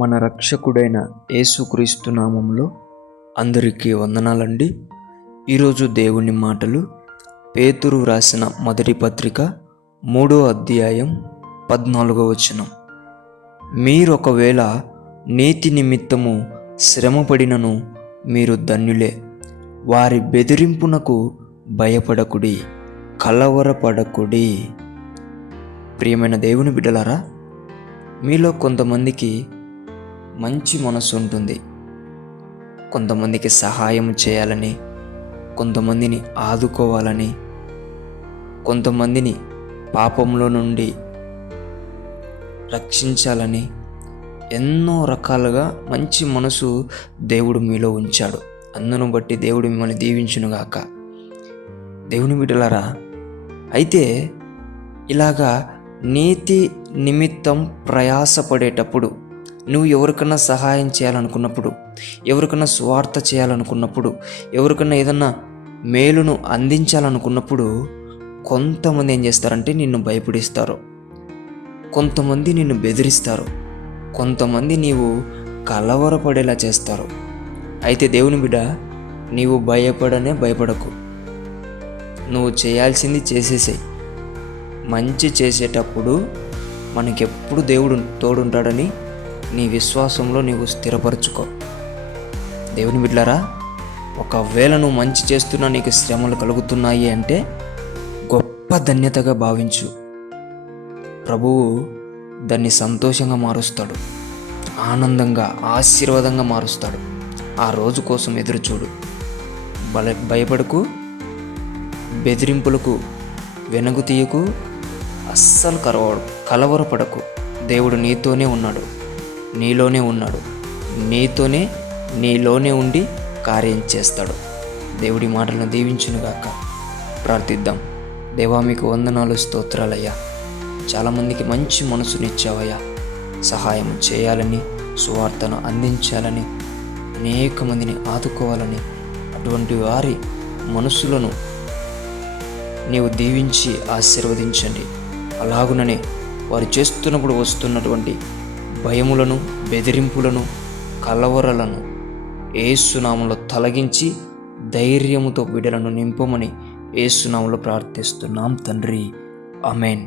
మన రక్షకుడైన యేసుక్రీస్తు నామములో అందరికీ వందనాలండి. ఈరోజు దేవుని మాటలు పేతురు వ్రాసిన మొదటి పత్రిక 3వ అధ్యాయం 14వ వచనం. మీరొకవేళ నీతి నిమిత్తము శ్రమపడినను మీరు ధన్యులే. వారి బెదిరింపునకు భయపడకుడి, కలవరపడకుడి. ప్రియమైన దేవుని బిడ్డలారా, మీలో కొంతమందికి మంచి మనసు ఉంటుంది. కొంతమందికి సహాయం చేయాలని, కొంతమందిని ఆదుకోవాలని, కొంతమందిని పాపంలో నుండి రక్షించాలని ఎన్నో రకాలుగా మంచి మనసు దేవుడు మీలో ఉంచాడు. అందును బట్టి దేవుడు మిమ్మల్ని దీవించునుగాక. దేవుని బిడ్డలారా, అయితే ఇలాగా నీతి నిమిత్తం ప్రయాసపడేటప్పుడు, నువ్వు ఎవరికన్నా సహాయం చేయాలనుకున్నప్పుడు, ఎవరికన్నా స్వార్థ చేయాలనుకున్నప్పుడు, ఎవరికన్నా ఏదన్నా మేలును అందించాలనుకున్నప్పుడు కొంతమంది ఏం చేస్తారంటే నిన్ను భయపడిస్తారు, కొంతమంది నిన్ను బెదిరిస్తారు, కొంతమంది నీవు కలవరపడేలా చేస్తారు. అయితే దేవుని బిడ్డ, నీవు భయపడకు. నువ్వు చేయాల్సింది చేసేసేయి. మంచి చేసేటప్పుడు మనకెప్పుడు దేవుడు తోడుంటాడని నీ విశ్వాసంలో నీవు స్థిరపరచుకో. దేవుని బిడ్డలారా, ఒకవేళ నువ్వు మంచి చేస్తున్నా నీకు శ్రమలు కలుగుతున్నాయి అంటే గొప్ప ధన్యతగా భావించు. ప్రభువు దాన్ని సంతోషంగా మారుస్తాడు, ఆనందంగా, ఆశీర్వాదంగా మారుస్తాడు. ఆ రోజు కోసం ఎదురుచూడు. భయపడకు, బెదిరింపులకు వెనగు తీయకు, అస్సలు కలవరపడకు. దేవుడు నీతోనే ఉన్నాడు, నీలోనే ఉన్నాడు, నీలోనే ఉండి కార్యం చేస్తాడు. దేవుడి మాటలను దీవించునుగాక. ప్రార్థిద్దాం. దేవా, మీకు వందనాలు, స్తోత్రాలయ్యా. చాలామందికి మంచి మనసునిచ్చావయ్యా. సహాయం చేయాలని, సువార్తను అందించాలని, అనేక మందిని ఆదుకోవాలని, అటువంటి వారి మనసులను నీవు దీవించి ఆశీర్వదించండి. అలాగుననే వారు చేస్తున్నప్పుడు వస్తున్నటువంటి భయములను, బెదిరింపులను, కలవరలను యేసునామములో తొలగించి ధైర్యముతో బిడ్డలను నింపమని యేసునామములో ప్రార్థిస్తున్నాం తండ్రి. ఆమేన్.